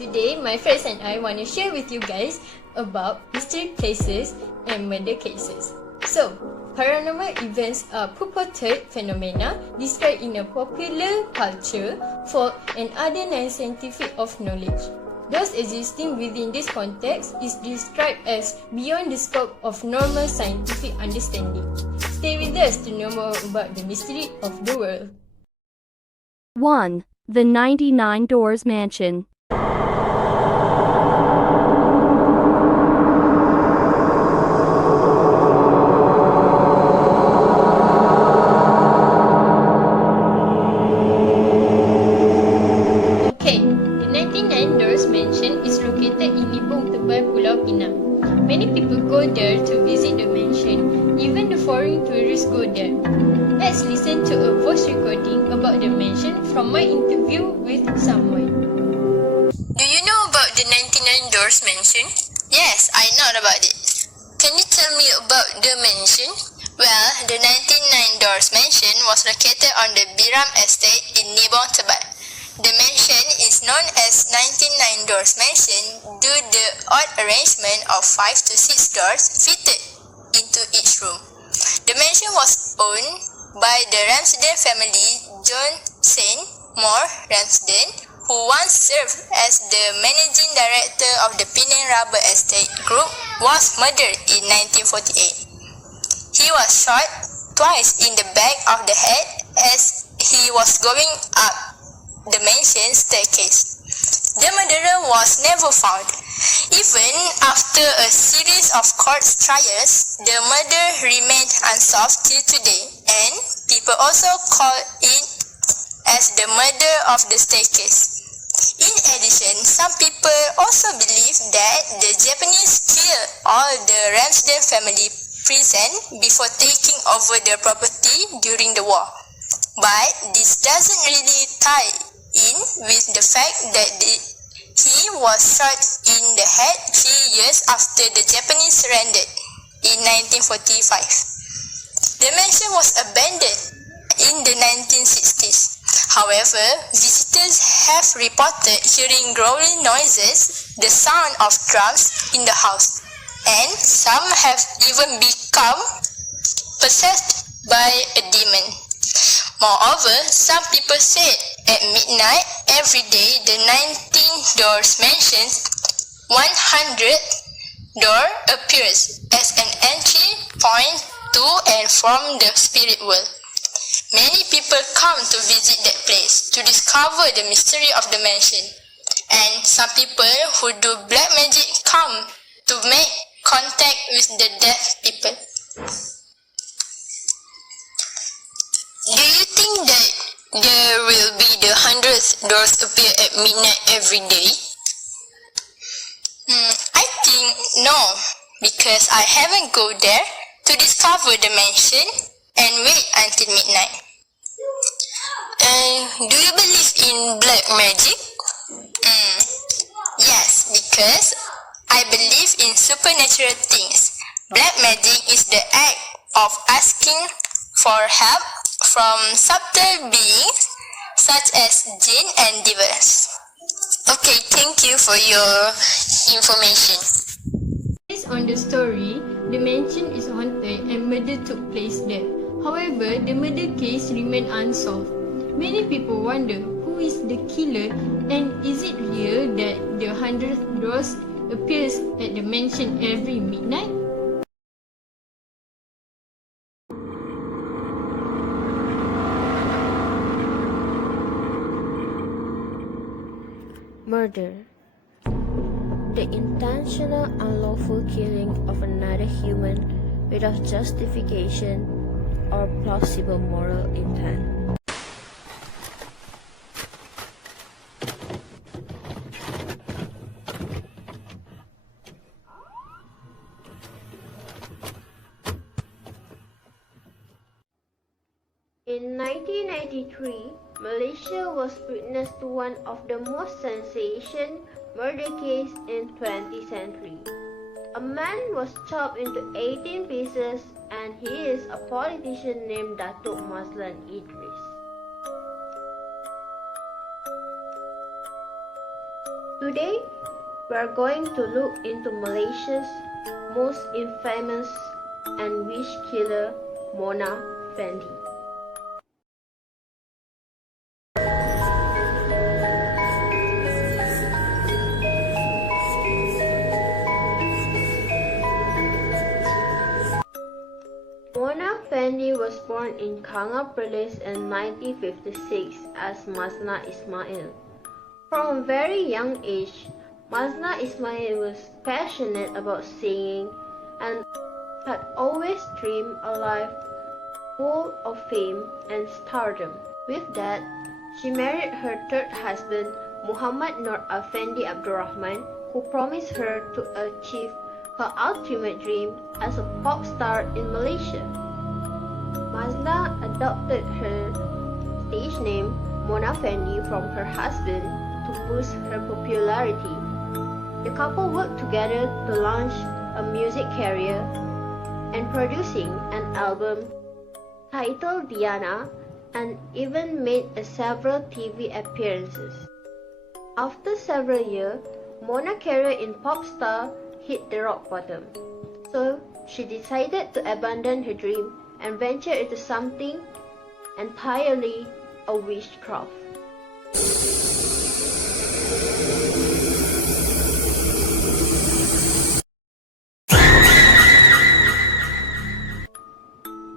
Today, my friends and I want to share with you guys about mystery cases and murder cases. So, paranormal events are purported phenomena described in a popular culture, folk, and other non-scientific of knowledge. Those existing within this context is described as beyond the scope of normal scientific understanding. Stay with us to know more about the mystery of the world. 1. The 99 Doors Mansion. Okay, the 99 Doors Mansion is located in Libong Tebal, Pulau Pinang. Many people go there to visit the mansion, even the foreign tourists go there. Let's listen to a voice recording about the mansion from my interview with someone. Do you know about the 99 Doors Mansion? Yes, I know about it. Can you tell me about the mansion? Well, the 99 Doors Mansion was located on the Biram Estate in Nibong, Tebal. The mansion is known as 99 Doors Mansion due to the odd arrangement of 5 to 6 doors fitted into each room. The mansion was owned by the Ramsden family. John Saint Moore Ramsden, who once served as the managing director of the Penang Rubber Estate Group, was murdered in 1948. He was shot twice in the back of the head as he was going up the mansion staircase. The murderer was never found. Even after a series of court trials, the murder remained unsolved till today, and people also call it as the murder of the staircase. In addition, some people also believe that the Japanese killed all the Ramsden family present before taking over their property during the war. But this doesn't really tie in with the fact that he was shot in the head 3 years after the Japanese surrendered in 1945. The mansion was abandoned in the 1960s. However, visitors have reported hearing growling noises, the sound of drums in the house, and some have even become possessed by a demon. Moreover, some people said at midnight every day the 19 Doors Mansion's 100th door appears as an entry point to and from the spirit world. Many people come to visit that place to discover the mystery of the mansion, and some people who do black magic come to make contact with the dead people. Do you think that there will be the 100th doors appear at midnight every day? I think no, because I haven't go there to discover the mansion and wait until midnight. Do you believe in black magic? Yes, because I believe in supernatural things. Black magic is the act of asking for help from subtle beings such as jinn and devils. Okay, thank you for your information. Based on the story, the mansion is haunted and murder took place there. However, the murder case remained unsolved. Many people wonder who is the killer, and is it real that the 100th doors appears at the mansion every midnight? Murder. The intentional unlawful killing of another human without justification or plausible moral intent. In 1993, Malaysia was witness to one of the most sensational murder case in 20th century. A man was chopped into 18 pieces, and he is a politician named Datuk Mazlan Idris. Today, we are going to look into Malaysia's most infamous and wish killer, Mona Fendi. Mona Fendi was born in Kanga Perlis in 1956 as Mazna Ismail. From a very young age, Mazna Ismail was passionate about singing and had always dreamed a life full of fame and stardom. With that, she married her third husband, Muhammad Nur Effendi Abdurrahman, who promised her to achieve her ultimate dream as a pop star in Malaysia. Mazna adopted her stage name Mona Fendi from her husband to boost her popularity. The couple worked together to launch a music career and producing an album titled Diana, and even made several TV appearances. After several years, Mona's career in pop star hit the rock bottom. So she decided to abandon her dream and venture into something entirely a witchcraft.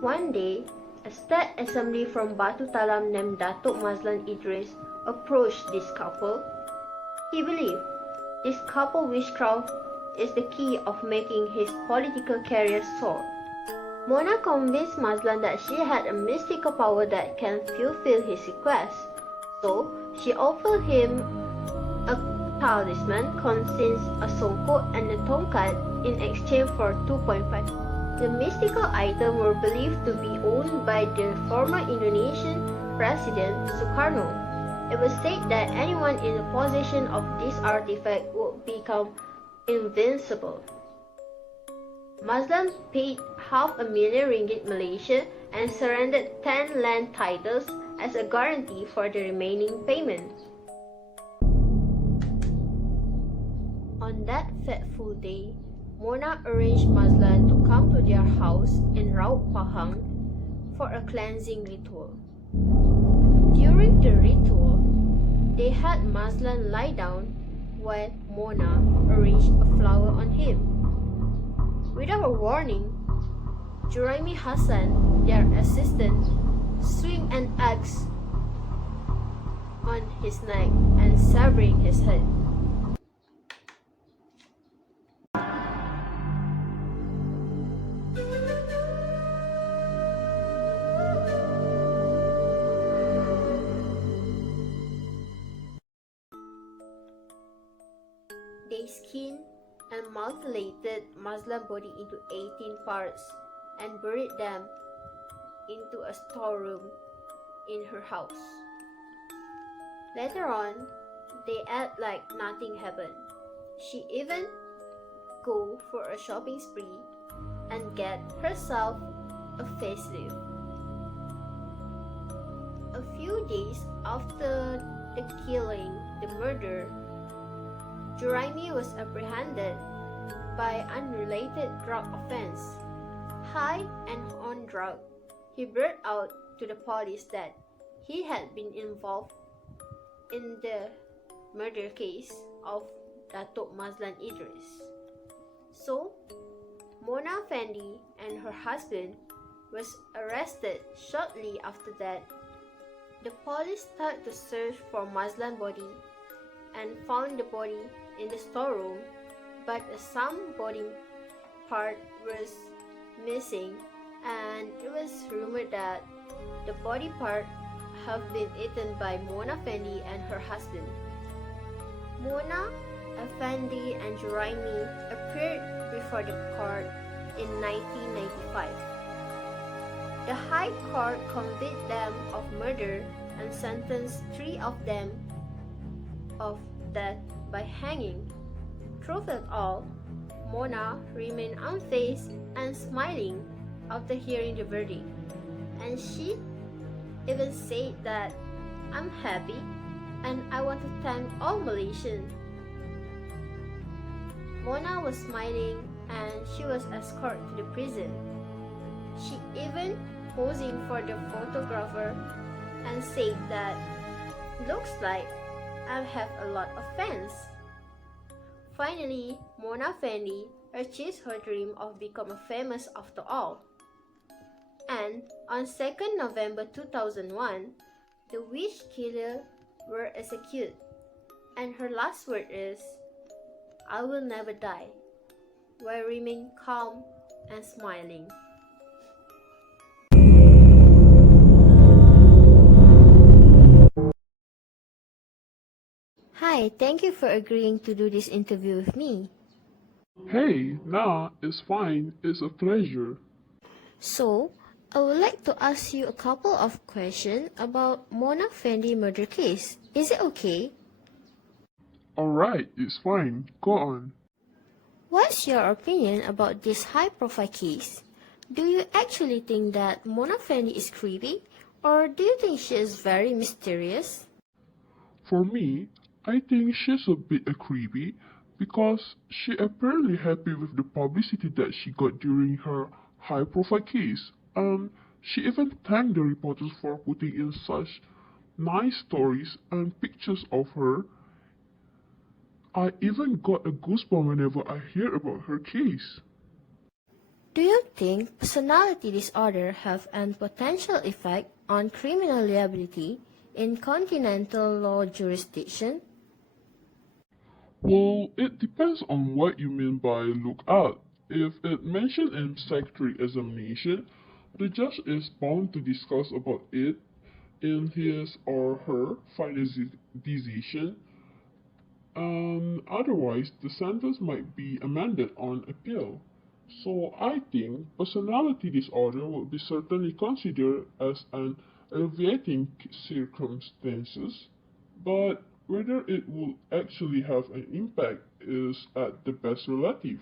One day, a state assembly from Batu Talam named Datuk Mazlan Idris approached this couple. He believed this couple witchcraft is the key of making his political career soar. Mona convinced Mazlan that she had a mystical power that can fulfill his request, so she offered him a talisman consists a songkok and a tongkat in exchange for 2.5. The mystical items were believed to be owned by the former Indonesian President Sukarno. It was said that anyone in the possession of this artifact would become invincible. Mazlan paid $500,000 ringgit Malaysia and surrendered 10 land titles as a guarantee for the remaining payment. On that fateful day, Mona arranged Mazlan to come to their house in Raut Pahang for a cleansing ritual. During the ritual, they had Mazlan lie down while Mona arranged a flower on him. Without a warning, Juraimi Hassan, their assistant, swung an axe on his neck and severing his head. They skinned and mutilated Mazlan's body into 18 parts and buried them into a storeroom in her house. Later on, they act like nothing happened. She even go for a shopping spree and get herself a facelift. A few days after the killing, the murder, Juraimi was apprehended by unrelated drug offense. High and on drug, he blurted out to the police that he had been involved in the murder case of Datuk Mazlan Idris. So, Mona Fendi and her husband was arrested shortly after that. The police started to search for Mazlan's body and found the body in the storeroom, but some body part was missing, and it was rumored that the body part have been eaten by Mona Fendi and her husband. Mona, Effendi and Juraimi appeared before the court in 1995. The High Court convicted them of murder and sentenced 3 of them of death by hanging. Through it all, Mona remained unfazed and smiling after hearing the verdict, and she even said that, "I'm happy and I want to thank all Malaysians Mona was smiling and she was escorted to the prison. She even posing for the photographer and said that looks like I have a lot of fans. Finally, Mona Fendi achieved her dream of becoming famous after all. And on 2nd November 2001, the witch killer were executed. And her last word is, "I will never die," while remain calm and smiling. Hi, thank you for agreeing to do this interview with me. Hey, nah, it's fine. It's a pleasure. So, I would like to ask you a couple of questions about Mona Fendi murder case. Is it okay? Alright, it's fine. Go on. What's your opinion about this high-profile case? Do you actually think that Mona Fendi is creepy, or do you think she is very mysterious? For me, I think she's a bit creepy because she apparently happy with the publicity that she got during her high-profile case. She even thanked the reporters for putting in such nice stories and pictures of her. I even got a goosebump whenever I hear about her case. Do you think personality disorder have a potential effect on criminal liability in continental law jurisdiction? Well, it depends on what you mean by look out. If it mentioned in psychiatric examination, the judge is bound to discuss about it in his or her final decision. Otherwise, the sentence might be amended on appeal. So I think personality disorder would be certainly considered as an aggravating circumstances, but whether it will actually have an impact is at the best relative.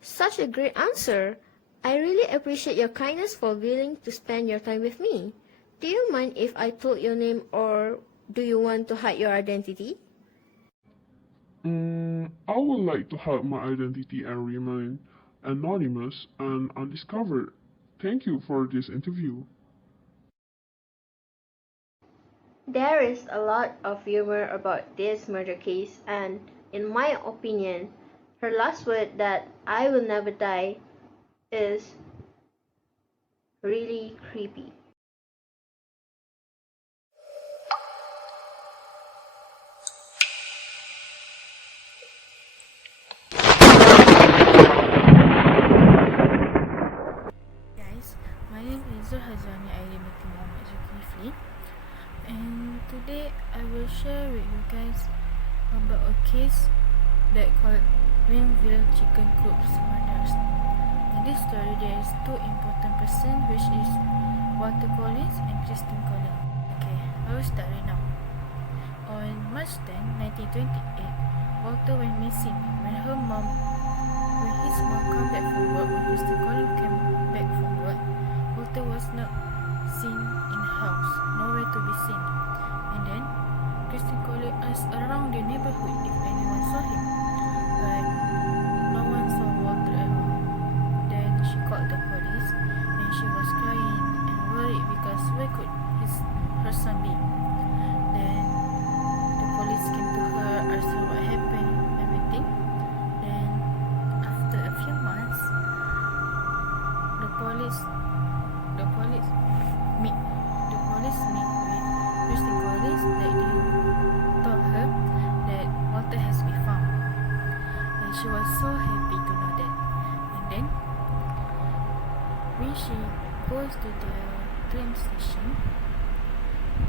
Such a great answer. I really appreciate your kindness for willing to spend your time with me. Do you mind if I told your name, or do you want to hide your identity? I would like to hide my identity and remain anonymous and undiscovered. Thank you for this interview. There is a lot of humor about this murder case, and in my opinion, her last word that "I will never die" is really creepy. Guys, my name is Zurhazani Ailimati Muhammad Zulkifli, and today I will share with you guys about a case that called Greenville Chicken Coops Murders. In this story, there is two important persons, which is Walter Collins and Christine Collins. Okay, I will start right now. On March 10, 1928, Walter went missing when his mom came back from work. When Christine Collins came back from work, Walter was not seen in the house, nowhere to be seen. And then Christine Collins asked around the neighborhood if anyone saw him, but no one saw Walter at all. Then she called the police, and she was crying and worried because where could her son be? Then the police came to her, asked her what happened, everything. Then after a few months, the police meet with Christine Collins that they told her that Walter has been found, and she was so happy to know that. And then when she goes to the train station,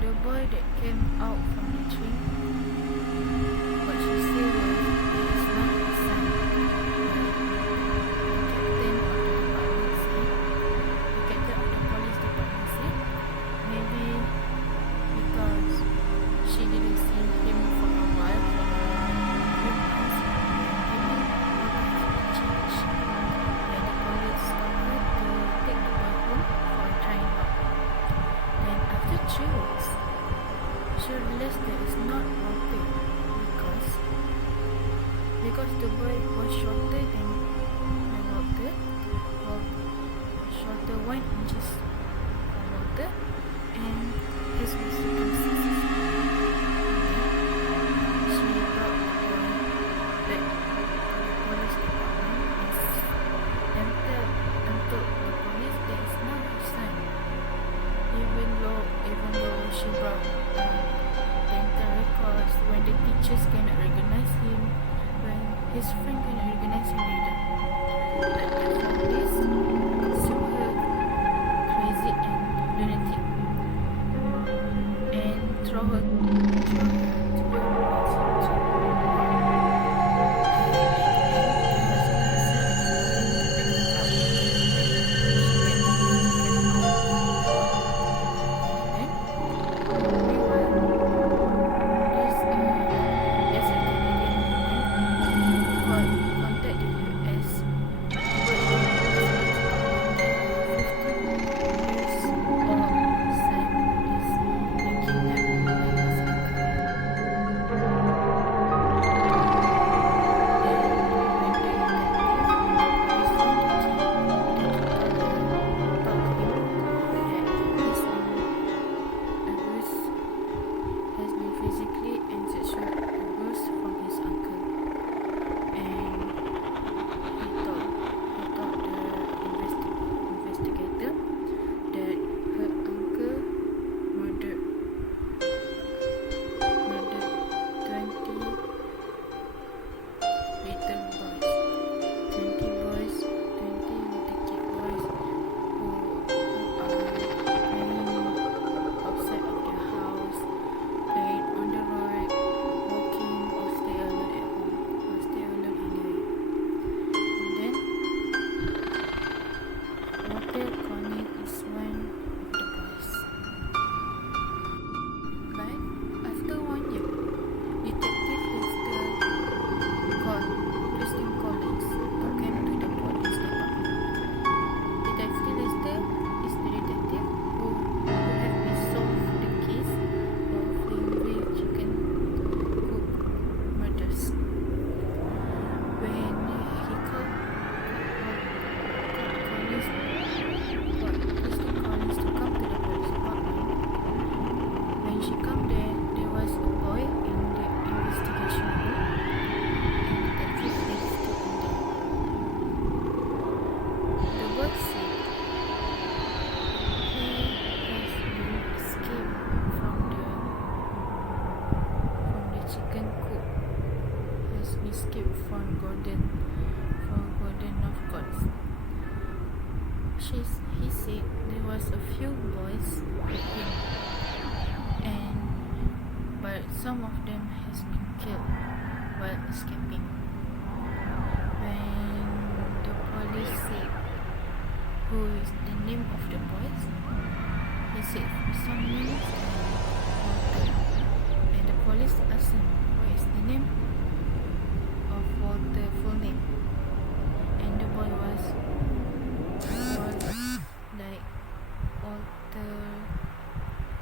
the boy that came out from the train, what she said was that it's not his son. The captain of the police department said maybe because she didn't see him for a while, for a few months, maybe Walter has been changed. Then the police told her to take the boy home for a trying out. Then after 3 weeks, she realized that it's not Walter, because because the boy was shorter than Walter, shorter 1 inches from Walter, and his circumstances. She brought the boy back to the police department and told the police that it's not her son. Even though she brought dental records, when the teachers cannot recognize him, when his friend cannot recognize him either. But the police consider her crazy and lunatic and throw her to the He said there was a few boys with him, but some of them has been killed while escaping. When the police said who is the name of the boys, he said some names Walter, and the police asked him what is the name of Walter full name, and the boy was like Walter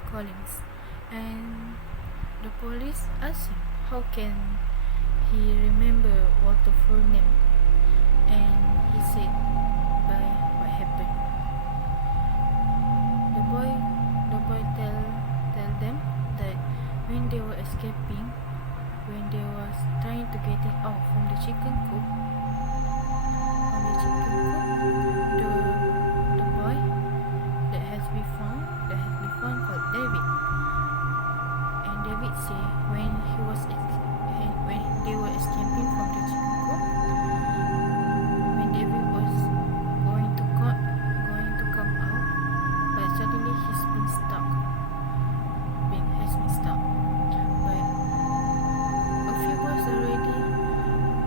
Collins, and the police asked him how can he remember Walter full name, and he said by what happened. The boy tell them that when they were escaping, when they was trying to get out from the chicken coop, the boy that has been found called David, and David say when they were escaping from the chicken coop, when David was going to come out, but suddenly has been stuck. But a few boys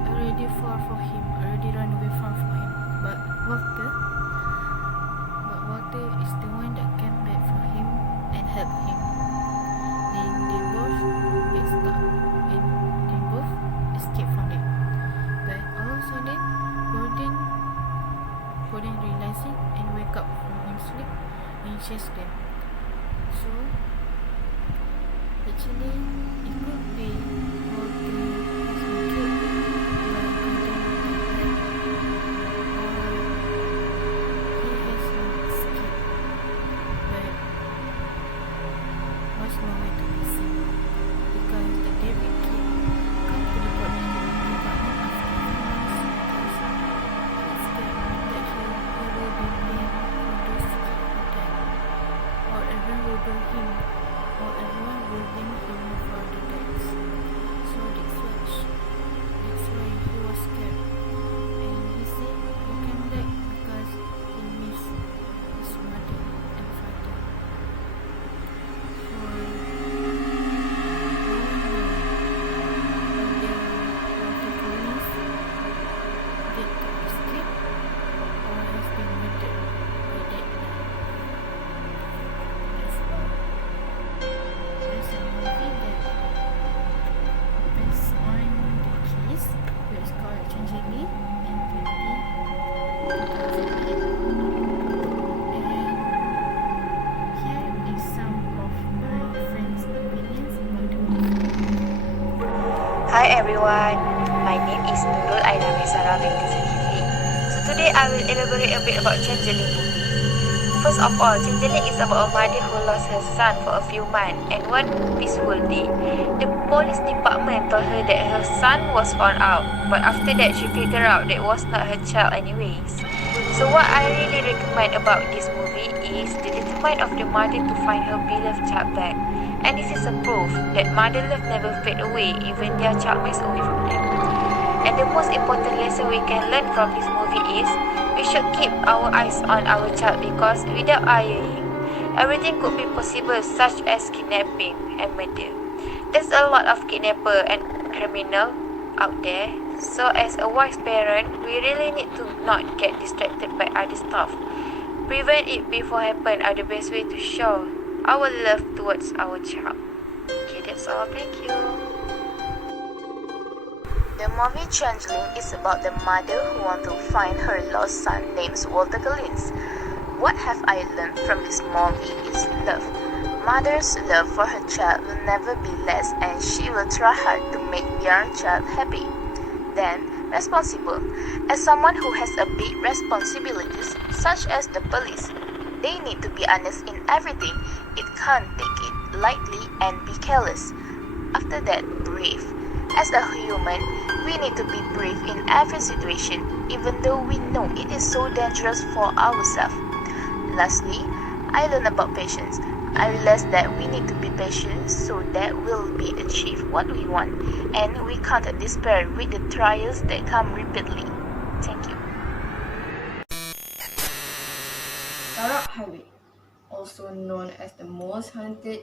already far from him, already run away from him. But Walter is the one that came back for him and helped him. Then they both get stuck and they both escape from it. But all of a sudden, Gordon realized it and wake up from his sleep and chased them. So actually, it could be Walter has been killed by was nowhere to be seen because the David kid come to the department after a few months because he's scared that he will be blamed for those kids who died, or everyone will blame him, for the deaths. So that's why he was scared, and he said he came back because he missed his mother and father. The police did to escape or has been murdered by that night. That's all. There's a movie that based on the case, which is called Changeling in 2008. And here is some of my friends' opinions about the movie. Hi everyone, my name is Nurul Aina Mesara binti Zulkifli. So today I will elaborate a bit about Changeling movie. First of all, Changeling is about a mother who lost her son for a few months, and one peaceful day, the police department told her that her son was found out, but after that she figured out that it was not her child anyways. So what I really recommend about this movie is the determination of the mother to find her beloved child back. And this is a proof that mother love never fade away even their child is away from them. And the most important lesson we can learn from this movie is we should keep our eyes on our child because without eyeing, everything could be possible such as kidnapping and murder. There's a lot of kidnapper and criminal out there. So as a wise parent, we really need to not get distracted by other stuff. Prevent it before happen are the best way to show our love towards our child. Okay, that's all. Thank you. The Mommy Changeling is about the mother who wants to find her lost son named Walter Collins. What have I learned from this movie is love. Mother's love for her child will never be less and she will try hard to make their child happy. Then, responsible. As someone who has a big responsibilities, such as the police, they need to be honest in everything. It can't take it lightly and be careless. After that, brave. As a human, we need to be brave in every situation, even though we know it is so dangerous for ourselves. Lastly, I learned about patience. I realized that we need to be patient so that we'll be achieve what we want, and we can't despair with the trials that come repeatedly. Thank you. Karak Highway, also known as the most haunted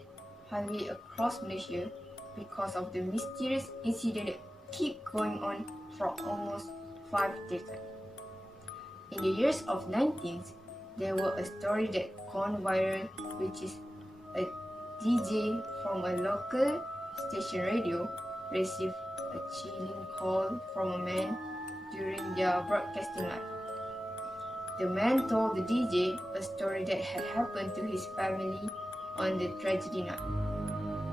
highway across Malaysia because of the mysterious incident that keep going on for almost 5 decades. In the years of 19th, there was a story that gone viral, which is a DJ from a local station radio received a chilling call from a man during their broadcasting live. The man told the DJ a story that had happened to his family on the tragedy night.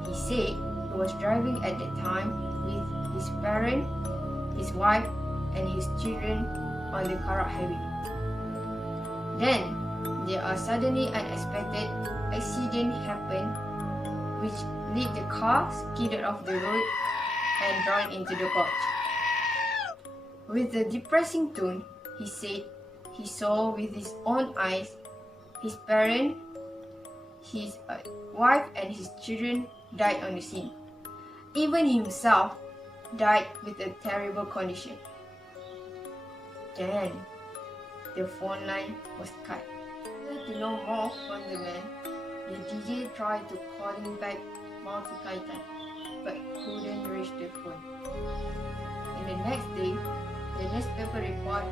He said he was driving at that time with his parents, his wife, and his children on the Karak Highway. Then, there are suddenly unexpected accident happened, which led the car skidded off the road and drowned into the gorge. With a depressing tone, he said he saw with his own eyes his parents, his wife, and his children died on the scene. Even himself died with a terrible condition. Then, the phone line was cut. To know more from the man, the DJ tried to call him back multiple times, but couldn't reach the phone. And the next day, the newspaper reported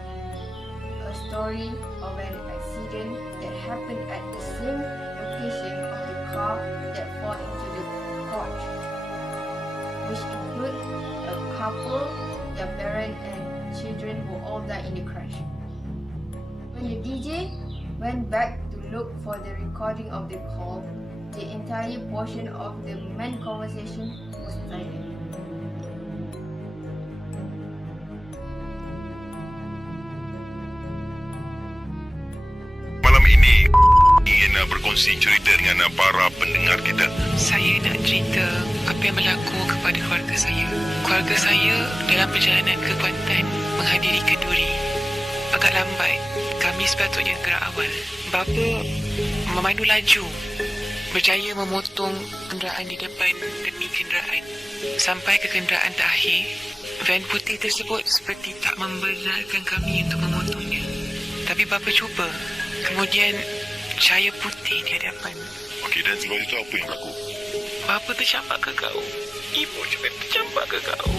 a story of an accident that happened at the same location of the car that fell into the gorge, which include a couple, their parents and children who all died in the crash. When the DJ went back to look for the recording of the call, the entire portion of the main conversation was silent. Malam ini ingin berkongsi cerita dengan para dengar kita. Saya nak cerita apa yang berlaku kepada keluarga saya. Keluarga saya dalam perjalanan ke Kuantan menghadiri kenduri. Agak lambat. Kami sepatutnya gerak awal. Bapa memandu laju. Berjaya memotong kenderaan di depan demi kenderaan. Sampai ke kenderaan terakhir, van putih tersebut seperti tak membenarkan kami untuk memotongnya. Tapi bapa cuba. Kemudian cahaya putih di hadapan. Okey, dan sebab itu apa yang berlaku? Bapa tercampak ke kau. Ibu juga tercampak ke kau.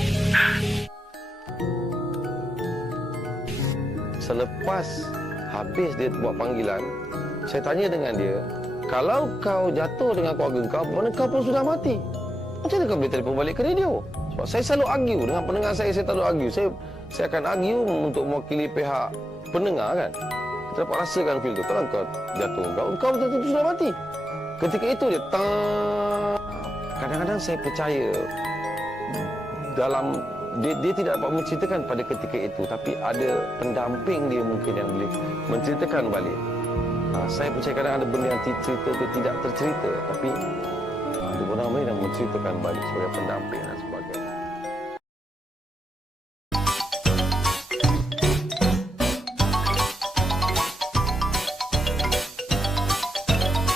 Selepas habis dia buat panggilan, saya tanya dengan dia, kalau kau jatuh dengan keluarga kau, mana kau pun sudah mati. Macam mana kau boleh telefon balik ke radio? Sebab saya selalu argue dengan pendengar saya selalu argue. Saya akan argue untuk mewakili pihak pendengar kan. Kita dapat rasakan feel tu. Kalau kau jatuh, kau betul-betul sudah mati. Ketika itu dia kadang-kadang saya percaya dalam dia tidak dapat menceritakan pada ketika itu, tapi ada pendamping dia mungkin yang boleh menceritakan balik. Saya percaya kadang ada benda yang cerita itu tidak tercerita, tapi ada orang lain yang menceritakan balik sebagai pendamping.